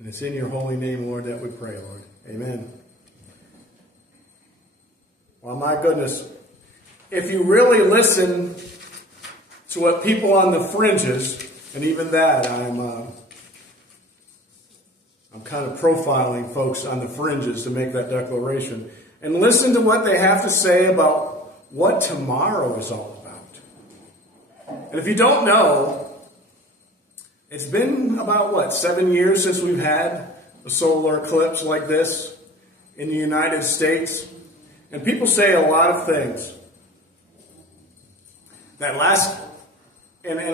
And it's in your holy name, Lord, that we pray, Lord. Amen. Well, my goodness, if you really listen to what people on the fringes, and even that, I'm kind of profiling folks on the fringes to make that declaration, and listen to what they have to say about what tomorrow is all about. And if you don't know, it's been about, 7 years since we've had a solar eclipse like this in the United States. And people say a lot of things. And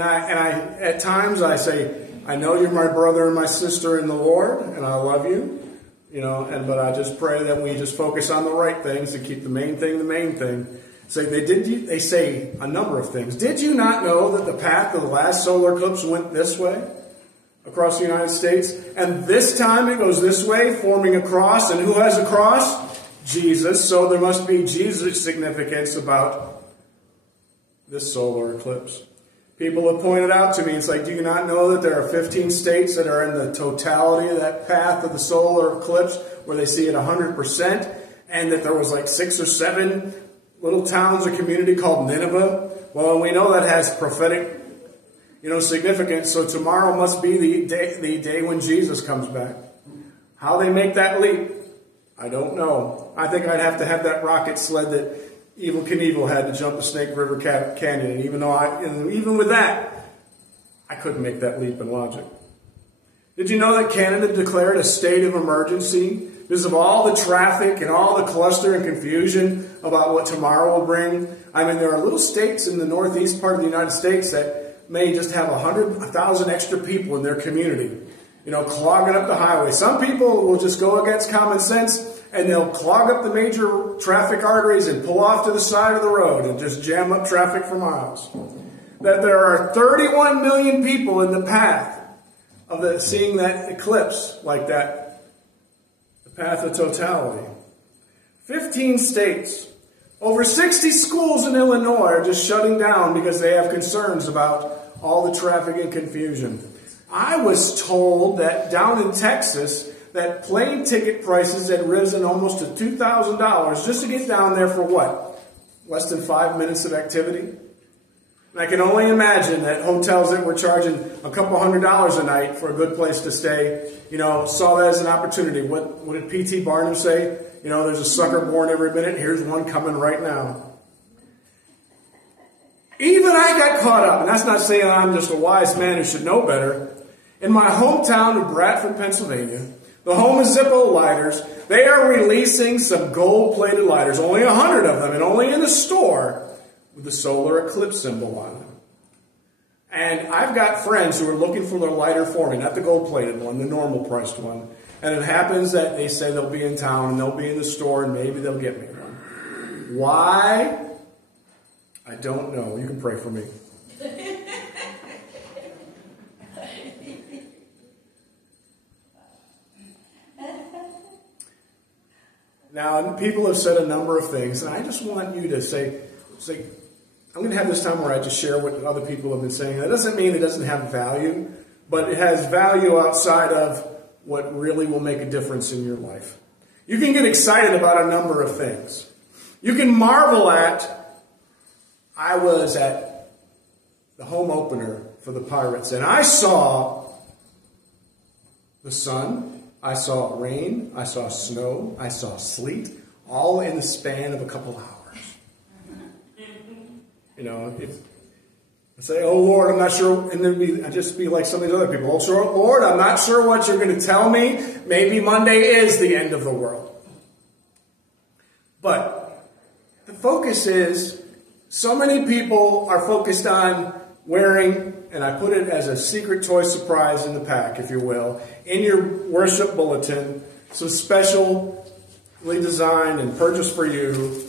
I at times I say, I know you're my brother and my sister in the Lord, and I love you. But I just pray that we just focus on the right things to keep the main thing the main thing. They say a number of things. Did you not know that the path of the last solar eclipse went this way across the United States? And this time it goes this way, forming a cross. And who has a cross? Jesus. So there must be Jesus' significance about this solar eclipse. People have pointed out to me, it's like, do you not know that there are 15 states that are in the totality of that path of the solar eclipse where they see it 100%? And that there was 6 or 7 little towns or community called Nineveh? Well, we know that has prophetic, significance. So tomorrow must be the day when Jesus comes back. How they make that leap, I don't know. I think I'd have to have that rocket sled that Evel Knievel had to jump the Snake River Canyon. And even with that, I couldn't make that leap in logic. Did you know that Canada declared a state of emergency because of all the traffic and all the cluster and confusion about what tomorrow will bring? I mean, there are little states in the northeast part of the United States that may just have 100,000 extra people in their community, clogging up the highway. Some people will just go against common sense and they'll clog up the major traffic arteries and pull off to the side of the road and just jam up traffic for miles. That there are 31 million people in the path of seeing that eclipse like that. The path of totality. 15 states. Over 60 schools in Illinois are just shutting down because they have concerns about all the traffic and confusion. I was told that down in Texas, that plane ticket prices had risen almost to $2,000 just to get down there for what? Less than 5 minutes of activity? And I can only imagine that hotels that were charging a couple $100 a night for a good place to stay, saw that as an opportunity. What did P.T. Barnum say? There's a sucker born every minute. Here's one coming right now. Even I got caught up, and that's not saying I'm just a wise man who should know better. In my hometown of Bradford, Pennsylvania, the home of Zippo lighters, they are releasing some gold-plated lighters, only 100 of them, and only in the store, with the solar eclipse symbol on them. And I've got friends who are looking for their lighter for me, not the gold-plated one, the normal-priced one. And it happens that they say they'll be in town, and they'll be in the store, and maybe they'll get me one. Why? I don't know. You can pray for me. Now, people have said a number of things, and I just want you to say, I'm going to have this time where I just share what other people have been saying. That doesn't mean it doesn't have value, but it has value outside of what really will make a difference in your life. You can get excited about a number of things. You can marvel at, I was at the home opener for the Pirates, and I saw the sun, I saw rain, I saw snow, I saw sleet, all in the span of a couple hours. If I say, oh Lord, I'm not sure, and then I'd just be like some of these other people, oh Lord, I'm not sure what you're going to tell me. Maybe Monday is the end of the world. But the focus is, so many people are focused on wearing, and I put it as a secret toy surprise in the pack, if you will, in your worship bulletin, some specially designed and purchased for you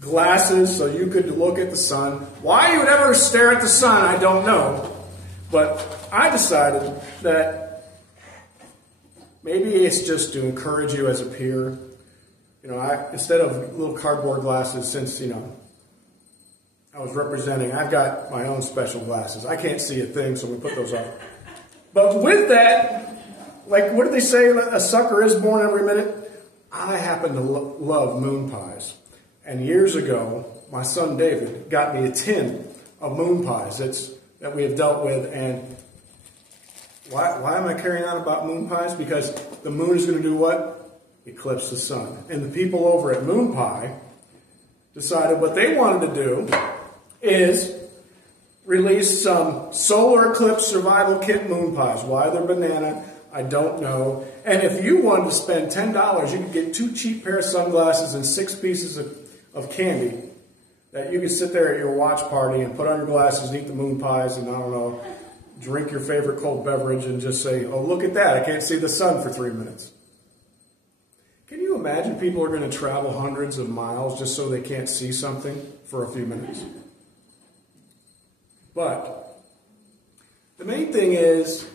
glasses so you could look at the sun. Why you would ever stare at the sun, I don't know. But I decided that maybe it's just to encourage you as a peer. Instead of little cardboard glasses, since, I was representing, I've got my own special glasses. I can't see a thing, so we put those on. But with that, like, what do they say? A sucker is born every minute. I happen to love moon pies. And years ago, my son David got me a tin of moon pies that we have dealt with. And why am I carrying on about moon pies? Because the moon is going to do what? Eclipse the sun. And the people over at Moon Pie decided what they wanted to do is release some solar eclipse survival kit moon pies. Why they're banana, I don't know. And if you wanted to spend $10, you could get 2 cheap pair of sunglasses and 6 pieces of candy that you could sit there at your watch party and put on your glasses and eat the moon pies and, I don't know, drink your favorite cold beverage and just say, oh, look at that, I can't see the sun for 3 minutes. Can you imagine people are going to travel hundreds of miles just so they can't see something for a few minutes? But the main thing is,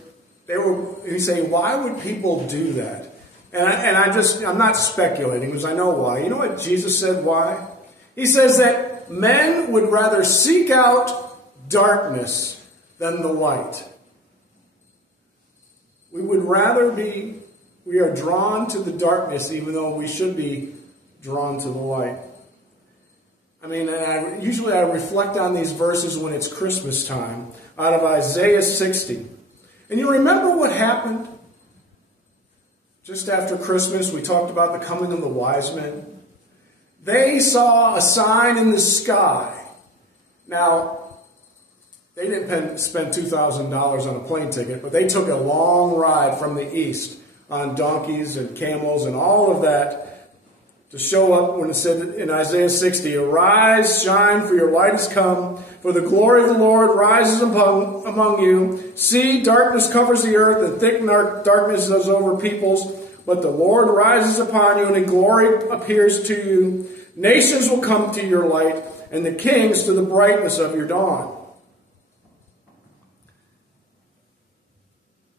you say, why would people do that? And I'm not speculating because I know why. You know what Jesus said why? He says that men would rather seek out darkness than the light. We are drawn to the darkness even though we should be drawn to the light. I mean, usually I reflect on these verses when it's Christmas time out of Isaiah 60. And you remember what happened? Just after Christmas, we talked about the coming of the wise men. They saw a sign in the sky. Now, they didn't spend $2,000 on a plane ticket, but they took a long ride from the east on donkeys and camels and all of that to show up when it said in Isaiah 60, arise, shine, for your light has come, for the glory of the Lord rises among you. See, darkness covers the earth, and thick darkness is over peoples, but the Lord rises upon you, and in glory appears to you. Nations will come to your light, and the kings to the brightness of your dawn.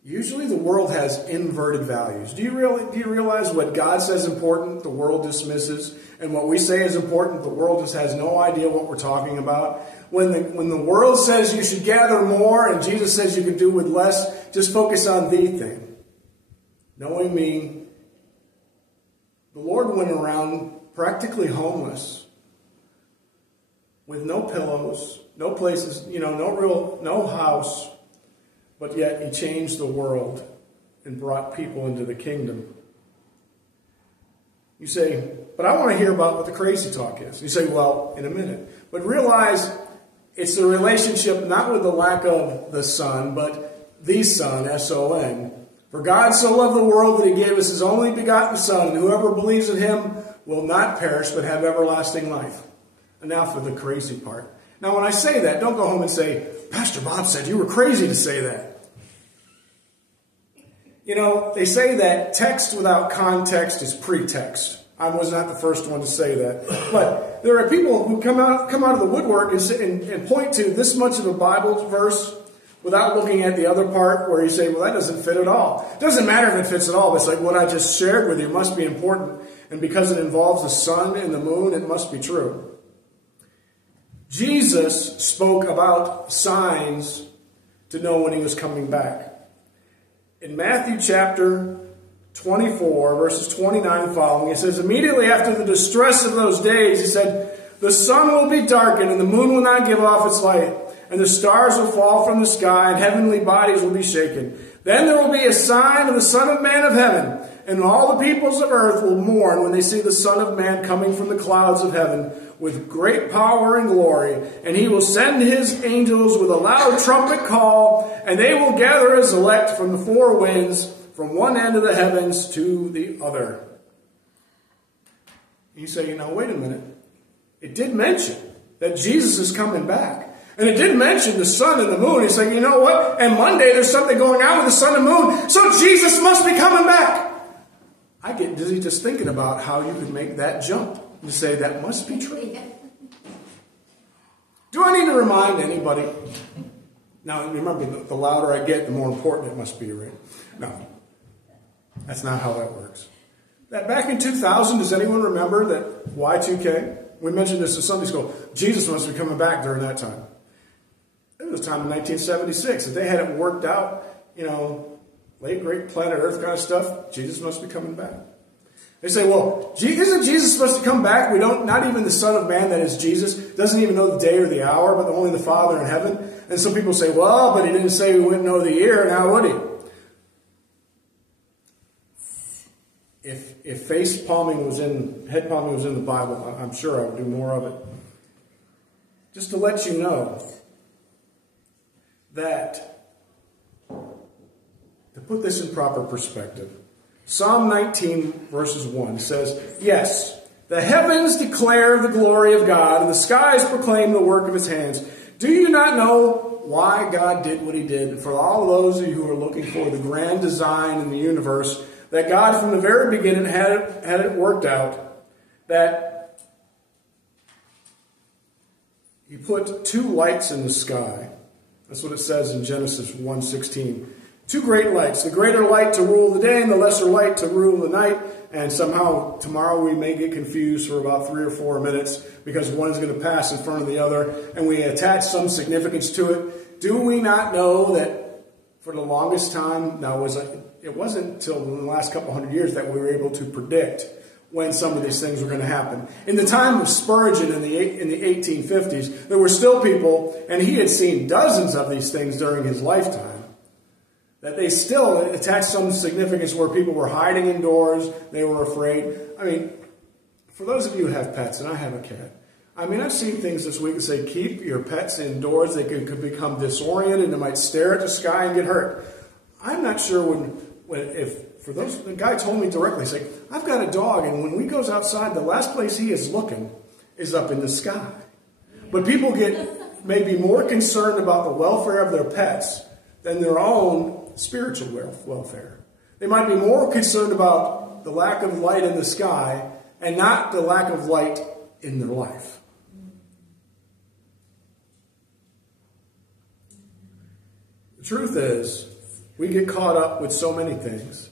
Usually the world has inverted values. Do you realize what God says is important, the world dismisses, and what we say is important, the world just has no idea what we're talking about? When the world says you should gather more and Jesus says you can do with less, just focus on the thing. Knowing me, the Lord went around practically homeless with no pillows, no places, no house. But yet he changed the world and brought people into the kingdom. You say, but I want to hear about what the crazy talk is. You say, well, in a minute. But realize it's the relationship not with the lack of the Son, but the Son, S-O-N. For God so loved the world that he gave us his only begotten Son, and whoever believes in him will not perish but have everlasting life. And now for the crazy part. Now when I say that, don't go home and say, Pastor Bob said you were crazy to say that. You know, they say that text without context is pretext. I was not the first one to say that. But there are people who come out of the woodwork and point to this much of a Bible verse without looking at the other part where you say, well, that doesn't fit at all. It doesn't matter if it fits at all. It's like what I just shared with you must be important. And because it involves the sun and the moon, it must be true. Jesus spoke about signs to know when he was coming back. In Matthew chapter 24, verses 29 and following, it says, immediately after the distress of those days, he said, the sun will be darkened, and the moon will not give off its light, and the stars will fall from the sky, and heavenly bodies will be shaken. Then there will be a sign of the Son of Man of heaven, and all the peoples of earth will mourn when they see the Son of Man coming from the clouds of heaven with great power and glory. And he will send his angels with a loud trumpet call, and they will gather his elect from the four winds, from one end of the heavens to the other. You say, wait a minute. It did mention that Jesus is coming back. And it did mention the sun and the moon. He's saying, you know what? And Monday there's something going on with the sun and moon. So Jesus must be coming back. I get dizzy just thinking about how you could make that jump. You say, that must be true. Do I need to remind anybody? Now, remember, the louder I get, the more important it must be, right? No. That's not how that works. That back in 2000, does anyone remember that Y2K? We mentioned this in Sunday school. Jesus must be coming back during that time. It was a time in 1976 that they had it worked out, late great planet Earth kind of stuff, Jesus must be coming back. They say, well, isn't Jesus supposed to come back? Not even the Son of Man, that is Jesus, doesn't even know the day or the hour, but only the Father in heaven. And some people say, well, but he didn't say we wouldn't know the year, and how would he? If head palming was in the Bible, I'm sure I would do more of it. Just to let you know that, to put this in proper perspective, Psalm 19 verses 1 says, yes, the heavens declare the glory of God, and the skies proclaim the work of his hands. Do you not know why God did what he did? And for all of those of you who are looking for the grand design in the universe, that God from the very beginning had it worked out, that he put two lights in the sky. That's what it says in Genesis 1:16. Two great lights, the greater light to rule the day and the lesser light to rule the night. And somehow tomorrow we may get confused for about 3 or 4 minutes because one's going to pass in front of the other, and we attach some significance to it. Do we not know that for the longest time, it wasn't until the last couple hundred years that we were able to predict when some of these things were going to happen. In the time of Spurgeon in the 1850s, there were still people, and he had seen dozens of these things during his lifetime, that they still attached some significance where people were hiding indoors, they were afraid. I mean, for those of you who have pets, and I have a cat, I've seen things this week that say keep your pets indoors. They could become disoriented, they might stare at the sky and get hurt. I'm not sure the guy told me directly, he's like, I've got a dog, and when he goes outside, the last place he is looking is up in the sky. But people get maybe more concerned about the welfare of their pets than their own spiritual welfare. They might be more concerned about the lack of light in the sky and not the lack of light in their life. The truth is, we get caught up with so many things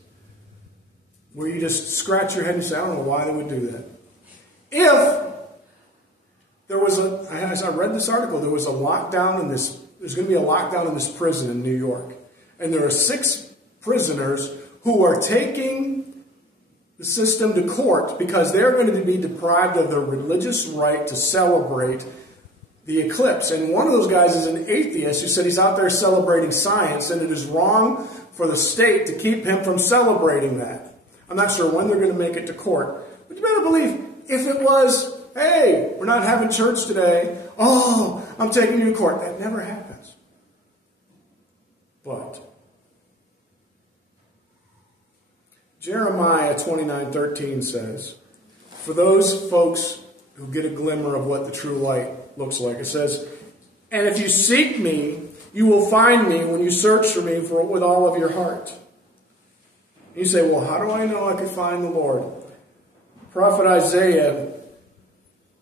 where you just scratch your head and say, I don't know why they would do that. If there was as I read this article, there was a lockdown there's going to be a lockdown in this prison in New York. And there are 6 prisoners who are taking the system to court because they're going to be deprived of their religious right to celebrate the eclipse. And one of those guys is an atheist who said he's out there celebrating science, and it is wrong for the state to keep him from celebrating that. I'm not sure when they're going to make it to court. But you better believe, if it was, hey, we're not having church today, oh, I'm taking you to court. That never happens. But Jeremiah 29:13 says, for those folks who get a glimmer of what the true light looks like, it says, and if you seek me, you will find me when you search for me with all of your heart. And you say, well, how do I know I could find the Lord? Prophet Isaiah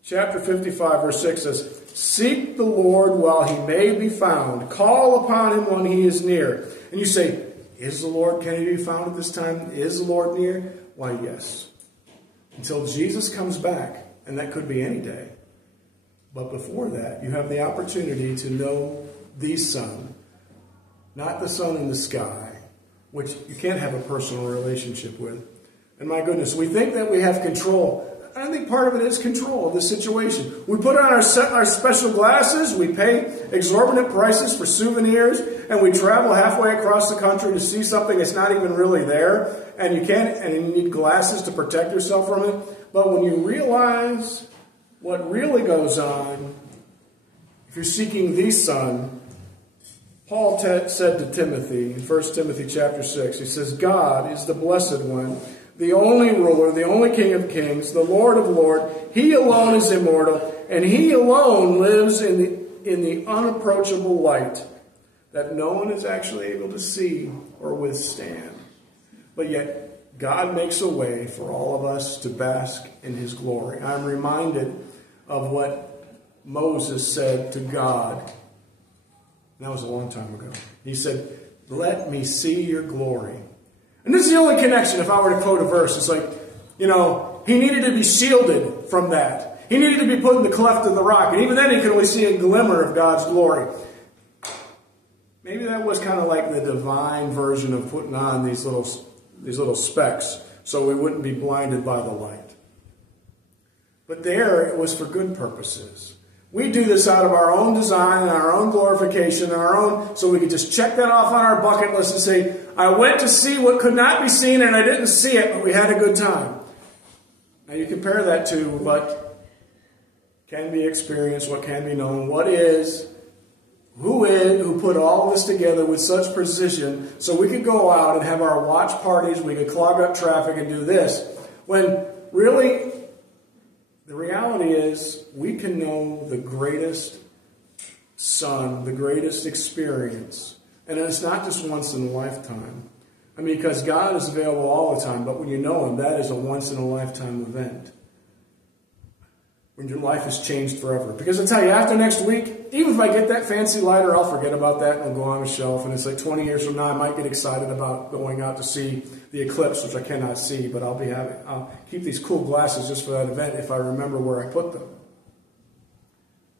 chapter 55 verse 6 says, seek the Lord while he may be found. Call upon him when he is near. And you say, can he be found at this time? Is the Lord near? Why, yes. Until Jesus comes back, and that could be any day. But before that, you have the opportunity to know the Son, not the sun in the sky, which you can't have a personal relationship with. And my goodness, we think that we have control. I think part of it is control of the situation. We put on our special glasses, we pay exorbitant prices for souvenirs, and we travel halfway across the country to see something that's not even really there, and you need glasses to protect yourself from it. But when you realize what really goes on, if you're seeking the Son, Paul said to Timothy in 1 Timothy chapter 6, he says, God is the blessed one, the only ruler, the only King of kings, the Lord of lords. He alone is immortal, and he alone lives in the unapproachable light that no one is actually able to see or withstand. But yet, God makes a way for all of us to bask in his glory. I'm reminded of what Moses said to God. And that was a long time ago. He said, let me see your glory. And this is the only connection, if I were to quote a verse. It's like, he needed to be shielded from that. He needed to be put in the cleft of the rock. And even then he could only see a glimmer of God's glory. Maybe that was kind of like the divine version of putting on these little specks so we wouldn't be blinded by the light. But there, it was for good purposes. We do this out of our own design, our own glorification, our own, so we could just check that off on our bucket list and say, I went to see what could not be seen and I didn't see it, but we had a good time. Now you compare that to what can be experienced, what can be known, who put all this together with such precision so we could go out and have our watch parties, we could clog up traffic and do this. When really, the reality is we can know the greatest Son, the greatest experience. And it's not just once in a lifetime. I mean, because God is available all the time, but when you know Him, that is a once in a lifetime event. When your life is changed forever. Because I tell you, after next week, even if I get that fancy lighter, I'll forget about that and it'll go on a shelf. And it's like 20 years from now, I might get excited about going out to see the eclipse, which I cannot see, but I'll keep these cool glasses just for that event if I remember where I put them.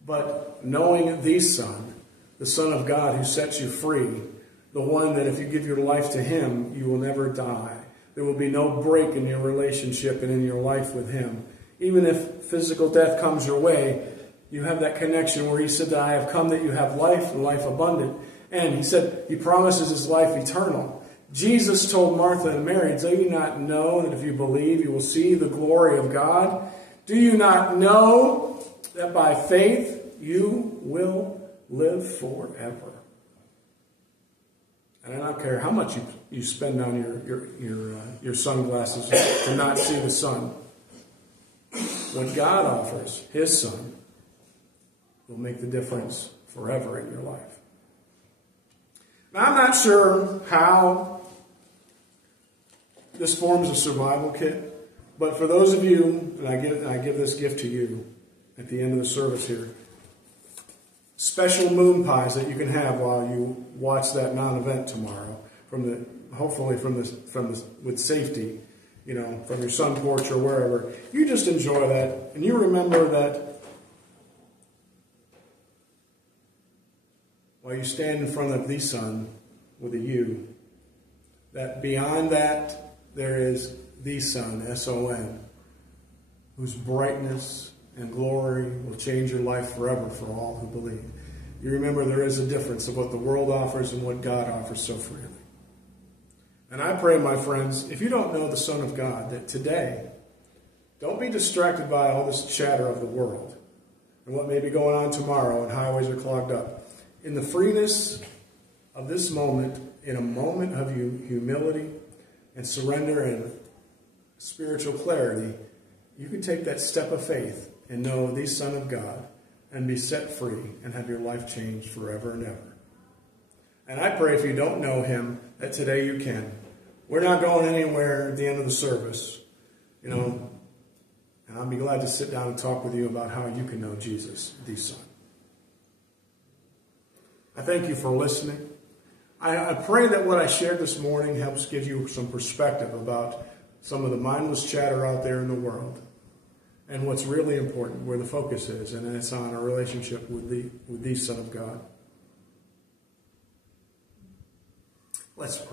But knowing the Son, the Son of God who sets you free, the one that if you give your life to Him, you will never die. There will be no break in your relationship and in your life with Him. Even if physical death comes your way, you have that connection where He said that I have come that you have life and life abundant. And He said He promises His life eternal. Jesus told Martha and Mary, do you not know that if you believe you will see the glory of God? Do you not know that by faith you will live forever? And I don't care how much you spend on your sunglasses to not see the sun. What God offers, His Son, will make the difference forever in your life. Now, I'm not sure how this forms a survival kit, but for those of you, and I give this gift to you at the end of the service here, special moon pies that you can have while you watch that non-event tomorrow, hopefully with safety. You know, from your sun porch or wherever. You just enjoy that. And you remember that while you stand in front of the sun with a U, that beyond that there is the Son, S-O-N, whose brightness and glory will change your life forever for all who believe. You remember there is a difference of what the world offers and what God offers so freely. And I pray, my friends, if you don't know the Son of God, that today, don't be distracted by all this chatter of the world and what may be going on tomorrow and highways are clogged up. In the freeness of this moment, in a moment of humility and surrender and spiritual clarity, you can take that step of faith and know the Son of God and be set free and have your life changed forever and ever. And I pray if you don't know Him, that today you can. We're not going anywhere at the end of the service, you know, and I'll be glad to sit down and talk with you about how you can know Jesus, the Son. I thank you for listening. I pray that what I shared this morning helps give you some perspective about some of the mindless chatter out there in the world and what's really important, where the focus is, and it's on our relationship with the Son of God. Let's pray.